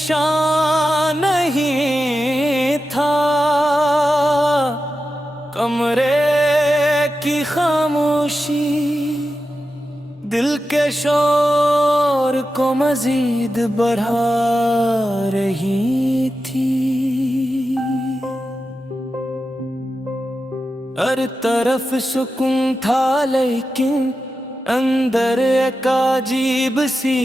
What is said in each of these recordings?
निशान नहीं था, कमरे की खामोशी दिल के शोर को मजीद बढ़ा रही थी। हर तरफ सुकून था लेकिन अंदर एक अजीब सी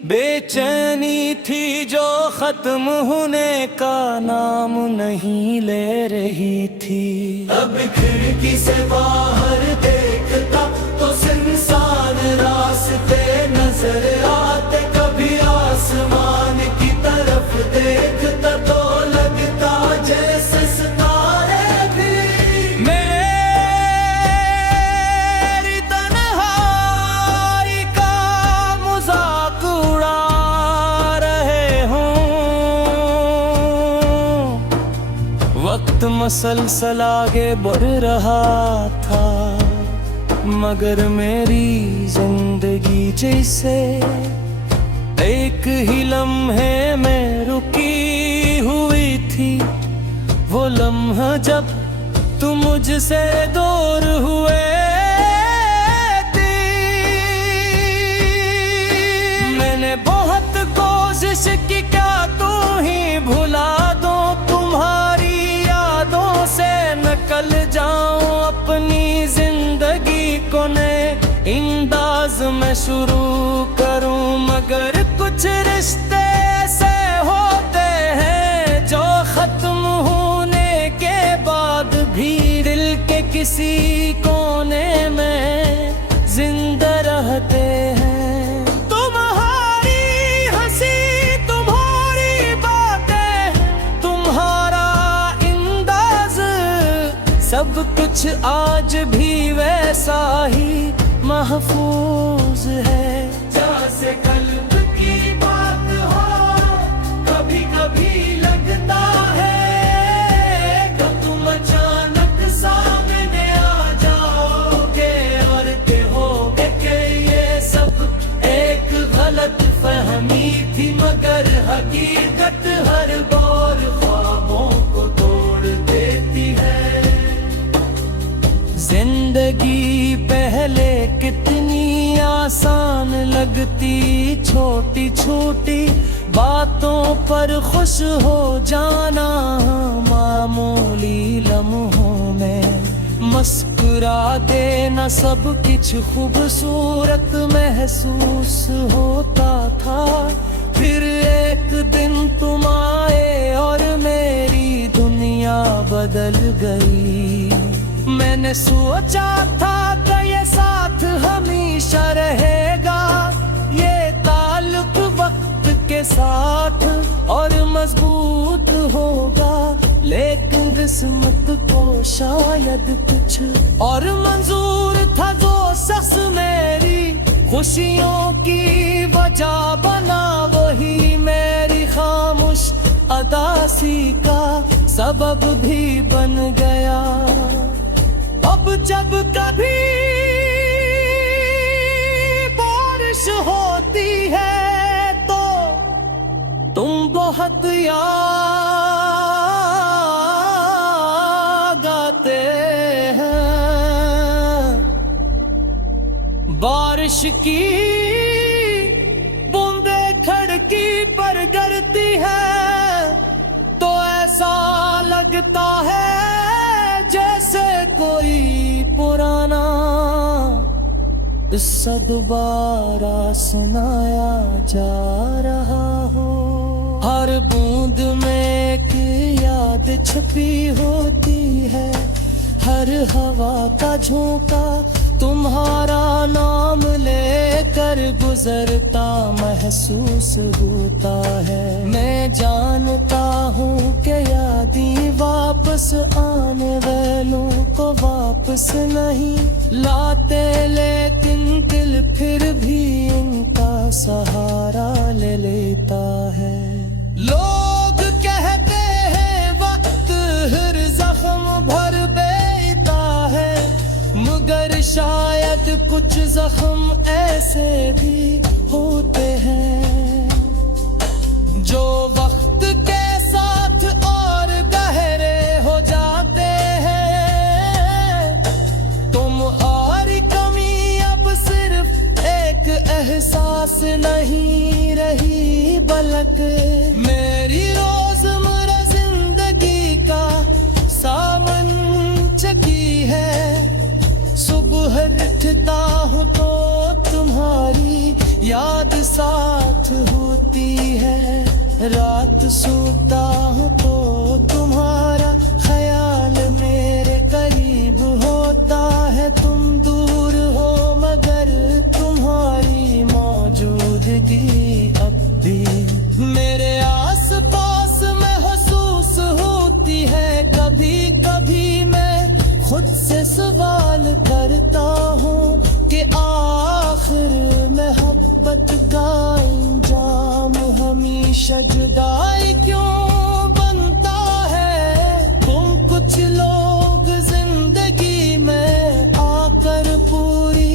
बेचैनी थी जो खत्म होने का नाम नहीं ले रही थी। अब खिड़की से बाहर देखता तो सुनसान रास्ते नजर आते, कभी आसमान की तरफ देखता तो लगता जैसे सितारे भी मेरी तन्हाई का मजाक उड़ा रहे हों। वक्त मसलसल आगे बढ़ रहा था मगर मेरी जिंदगी जैसे एक ही लम्हे में रुकी हुई थी। वो लम्हा जब तुम मुझसे दूर हुए थी। मैंने बहुत कोशिश की क्या तू ही भुला दो, तुम्हारी यादों से निकल जाऊं अपनी जिंदगी को नए अंदाज में शुरू करूं। मगर कुछ रिश्ते ऐसे होते हैं जो खत्म होने के बाद भी दिल के किसी कोने में जिंदा रहते हैं। तुम्हारी हंसी, तुम्हारी बातें, तुम्हारा अंदाज, सब कुछ आज भी वैसा ही महफूज है जैसे कल्ब की बात हो। कभी कभी लगता है कि तुम अचानक सामने आ जाओगे और कहोगे कि ये सब एक गलत फहमी थी। मगर हकीकत हर बार ख्वाबों को तोड़ देती है। जिंदगी पहले कितनी आसान लगती, छोटी छोटी बातों पर खुश हो जाना, मामूली लम्हों में मुस्कुरा देना, सब कुछ खूबसूरत महसूस होता था। फिर एक दिन तुम आए और मेरी दुनिया बदल गई। मैंने सोचा था कि ये साथ हमेशा रहेगा, ये ताल्लुक वक्त के साथ और मजबूत होगा। लेकिन किस्मत को शायद कुछ और मंजूर था। जो शख्स मेरी खुशियों की वजह बना, वही मेरी खामोश अदासी का सबब भी बन गया। अब जब कभी बारिश होती है तो तुम बहुत याद आते हैं। बारिश की बूंदे खिड़की पर गिरती है तो ऐसा लगता है जैसे कोई पुराना किस्सा दोबारा सुनाया जा रहा हो। हर बूंद में एक याद छुपी होती है, हर हवा का झोंका तुम्हारा नाम लेकर गुजरता महसूस होता है। मैं जानता हूँ कि यादें वापस आने वालों को वापस नहीं लाते, लेकिन दिल फिर भी इनका सहारा ले लेता है। लोग कहते हैं वक्त हर जख्म भर देता है, मगर शायद कुछ जख्म ऐसे भी होते हैं जो वक्त के साथ और गहरे हो जाते हैं। तुम्हारी कमी अब सिर्फ एक एहसास नहीं रही, बल्कि मेरी रोजमर्रा जिंदगी का सावन चकी है। सुबह उठता हूँ तो तुम्हारी याद साथ होती है, रात सोता हूँ तो तुम्हारा ख्याल मेरे करीब होता है। तुम दूर हो मगर तुम्हारी मौजूदगी अब भी मेरे आस पास महसूस होती है। कभी कभी मैं खुद से सवाल करता हूँ कि आखिर मोहब्बत का इंजाम हमेशा जुदाई क्यों बनता है। तुम कुछ लोग जिंदगी में आकर पूरी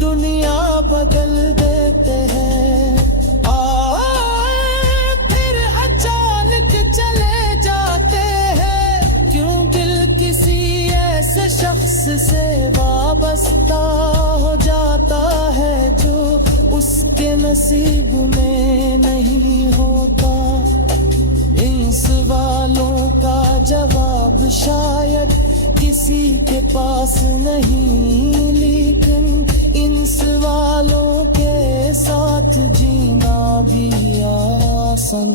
दुनिया बदल देते हैं, फिर अचानक चले जाते हैं। क्यों दिल किसी ऐसे शख्स से वाबस्ता हो जाता है जो उसके नसीब में नहीं होता। इन सवालों का जवाब शायद किसी के पास नहीं, लेकिन इन सवालों के साथ जीना भी आसान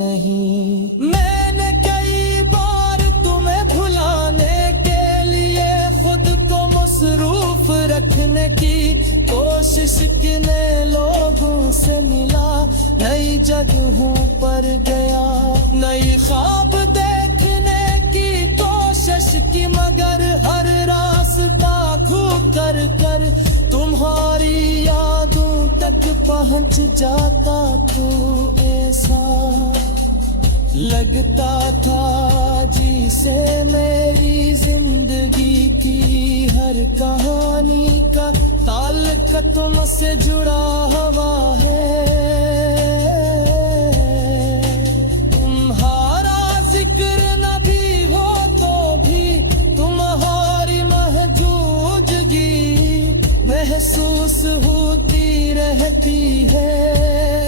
नहीं। मैंने कई बार तुम्हें भुलाने के लिए खुद को मसरूफ रखने की कोशिश की, नए लोगों से मिला, नई जगहों पर गया, नई ख्वाब देखने की कोशिश की, मगर हर रास्ता खो कर तुम्हारी यादों तक पहुंच जाता। तो ऐसा लगता था जिसे मेरी जिंदगी की हर कहानी का ताल्लुक तुमसे जुड़ा हुआ है। तुम्हारा जिक्र न भी हो तो भी तुम्हारी महजूदगी महसूस होती रहती है।